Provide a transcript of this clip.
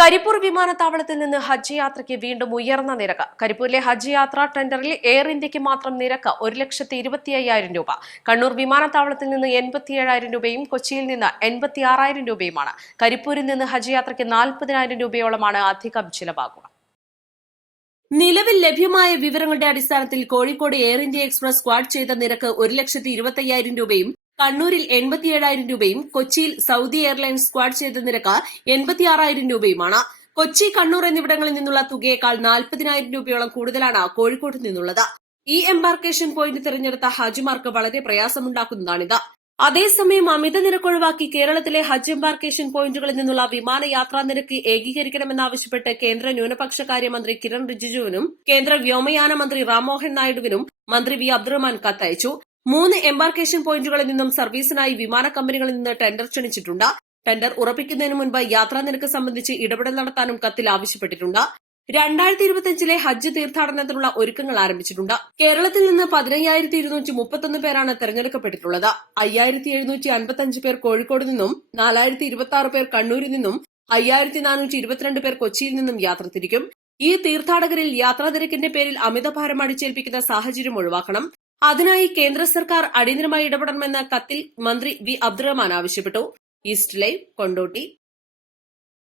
കരിപ്പൂർ വിമാനത്താവളത്തിൽ നിന്ന് ഹജ്ജ് യാത്രയ്ക്ക് വീണ്ടും ഉയർന്ന നിരക്ക്. കരിപ്പൂരിലെ ഹജ്ജ് യാത്രാ ടെൻഡറിൽ എയർ ഇന്ത്യയ്ക്ക് മാത്രം നിരക്ക് ഒരു ലക്ഷത്തി ഇരുപത്തി അയ്യായിരം രൂപ. കണ്ണൂർ വിമാനത്താവളത്തിൽ നിന്ന് എൺപത്തി ഏഴായിരം രൂപയും കൊച്ചിയിൽ നിന്ന് എൺപത്തി ആറായിരം രൂപയുമാണ്. കരിപ്പൂരിൽ നിന്ന് ഹജ്ജ് യാത്രയ്ക്ക് നാൽപ്പതിനായിരം രൂപയോളമാണ് അധികം ചിലവാകുക. നിലവിൽ ലഭ്യമായ വിവരങ്ങളുടെ അടിസ്ഥാനത്തിൽ കോഴിക്കോട് എയർ ഇന്ത്യ എക്സ്പ്രസ് സ്ക്വാഡ് ചെയ്ത നിരക്ക് ഒരു ലക്ഷത്തി ഇരുപത്തയ്യായിരം രൂപയും കണ്ണൂരിൽ എൺപത്തിയേഴായിരം രൂപയും കൊച്ചിയിൽ സൗദി എയർലൈൻസ് സ്ക്വാഡ് ചെയ്ത നിരക്ക് എൺപത്തിയാറായിരം രൂപയുമാണ്. കൊച്ചി കണ്ണൂർ എന്നിവിടങ്ങളിൽ നിന്നുള്ള തുകയേക്കാൾ നാൽപ്പതിനായിരം രൂപയോളം കൂടുതലാണ് കോഴിക്കോട്ട് നിന്നുള്ളത്. ഈ എംബാർക്കേഷൻ പോയിന്റ് തിരഞ്ഞെടുത്ത ഹാജിമാർക്ക് വളരെ പ്രയാസമുണ്ടാക്കുന്നതാണിത്. അതേസമയം അമിത നിരക്ക് ഒഴിവാക്കി കേരളത്തിലെ ഹജ്ജ് എംബാർക്കേഷൻ പോയിന്റുകളിൽ നിന്നുള്ള വിമാനയാത്രാ നിരക്ക് ഏകീകരിക്കണമെന്നാവശ്യപ്പെട്ട് കേന്ദ്ര ന്യൂനപക്ഷകാര്യമന്ത്രി കിരൺ റിജിജുവിനും കേന്ദ്ര വ്യോമയാന മന്ത്രി റാംമോഹൻ നായിഡുവിനും മന്ത്രി വി അബ്ദുറഹ്മാൻ കത്തയച്ചു. മൂന്ന് എംബാർക്കേഷൻ പോയിന്റുകളിൽ നിന്നും സർവീസിനായി വിമാന കമ്പനികളിൽ നിന്ന് ടെൻഡർ ക്ഷണിച്ചിട്ടുണ്ട്. ടെൻഡർ ഉറപ്പിക്കുന്നതിന് മുൻപ് യാത്രാ നിരക്ക് സംബന്ധിച്ച് ഇടപെടൽ നടത്താനും കത്തിൽ ആവശ്യപ്പെട്ടിട്ടുണ്ട്. രണ്ടായിരത്തി ഇരുപത്തിയഞ്ചിലെ ഹജ്ജ് തീർത്ഥാടനത്തിനുള്ള ഒരുക്കങ്ങൾ ആരംഭിച്ചിട്ടുണ്ട്. കേരളത്തിൽ നിന്ന് പതിനയ്യായിരത്തി ഇരുന്നൂറ്റി മുപ്പത്തൊന്ന് പേരാണ് തെരഞ്ഞെടുക്കപ്പെട്ടിട്ടുള്ളത്. അയ്യായിരത്തി എഴുന്നൂറ്റി അൻപത്തഞ്ച് പേർ കോഴിക്കോട് നിന്നും നാലായിരത്തി ഇരുപത്തി ആറ് പേർ കണ്ണൂരിൽ നിന്നും അയ്യായിരത്തി നാനൂറ്റി ഇരുപത്തിരണ്ട് പേർ കൊച്ചിയിൽ നിന്നും യാത്ര തിരിക്കും. ഈ തീർത്ഥാടകരിൽ യാത്രാ നിരക്കിന്റെ പേരിൽ അമിതഭാരം അടിച്ചേൽപ്പിക്കുന്ന സാഹചര്യം ഒഴിവാക്കണം. അതിനായി കേന്ദ്ര സർക്കാർ അടിയന്തരമായി ഇടപെടണമെന്ന് കത്തിൽ മന്ത്രി വി അബ്ദുറഹ്മാൻ ആവശ്യപ്പെട്ടു. East live Kondotty